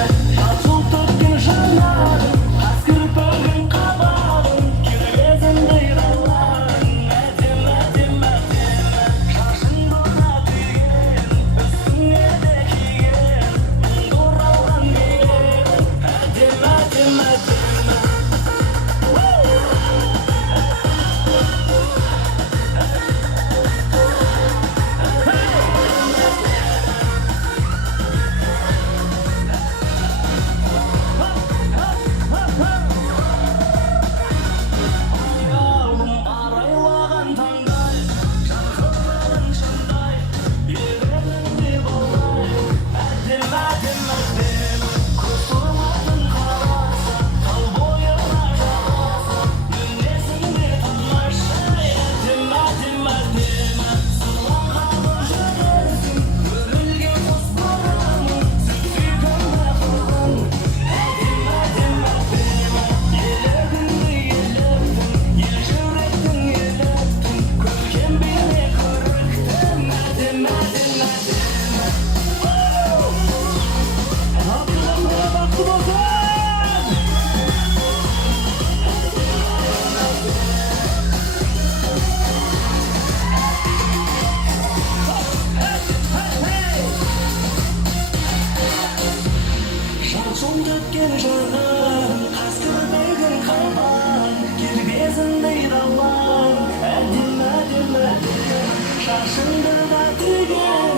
әдемі жат төккен жанарың қасқыр бөгін қабағың келбетіңдей далаң әдемі әдемі әдемі шашың бота түйген үстіңе де киген мұңды оралған биігің әдемі әдемі әдемі арайлаған таңдай жарқыраған шыңдай ерініңде балдай әдемі әдемі әдемі көз тұрмайтын қарасы тал бойына жағасы мінезіңде тамаша әдемі әдемі әдемі сырланғалы жүресің өрілген қос бұрымың сүйкімді қылғың әдемі әдемі әдемі елігіңді еліктің ел жүректің еліктің көркем бейне көріктің әдемі әдемі әдемі Абдулла бақыт болсын! Жан төккен жаның қасқыр бөгін қабаң кербезіңдей далаң әдемі әдемі әдемі шашыңды да түйген